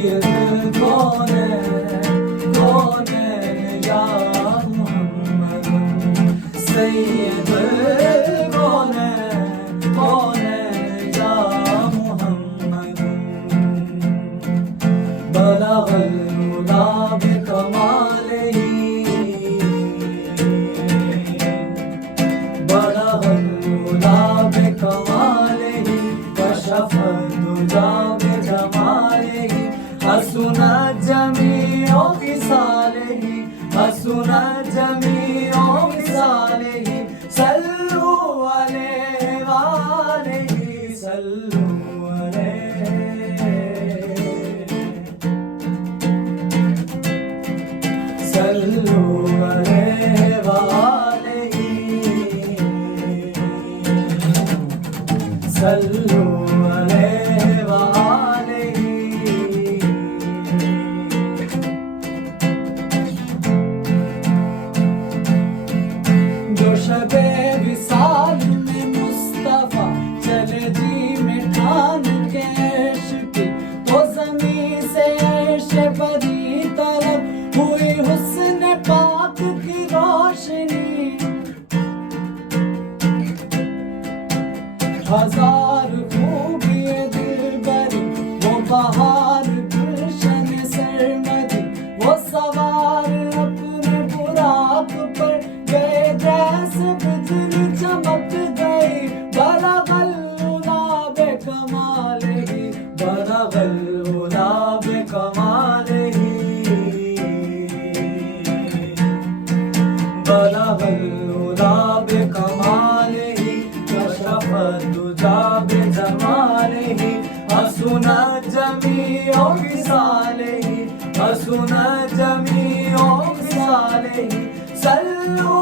सैयद कौनैन या मोहम्मद, सैयद कौनैन या मोहम्मद। बलगल उला बिकमालिही, बलगल उला बिकमालिही, कशफत दुजा बिजमालिही, हसनत जमीउ खिसालिही, हसनत जमीउ खिसालिही। सल्लु अलैहि वालिही, सल्लु अलैहि, सल्लु अलैहि वालिही, सल्लु अलैहि वालिही। जो शबे विसाल में मुस्तफा चले जी में ठान के इश्क, तो ज़मीं से अर्श बरी तरफ हुई हुस्न पाक की रोशनी। हजार खूबियाँ दिलबरी, वो बहार गुलशन सरमदी, वो सवार अपने बुराक पर गए जैसे बिजली चमक गई। बलगल उला बिकमालिही, बलगल उला बिकमालिही, बलगल उला बिकमालिही, कशफत दुजा बिजमालिही, हसनत जमीउ खिसालिही, हसनत जमीउ खिसालिही। सल्लु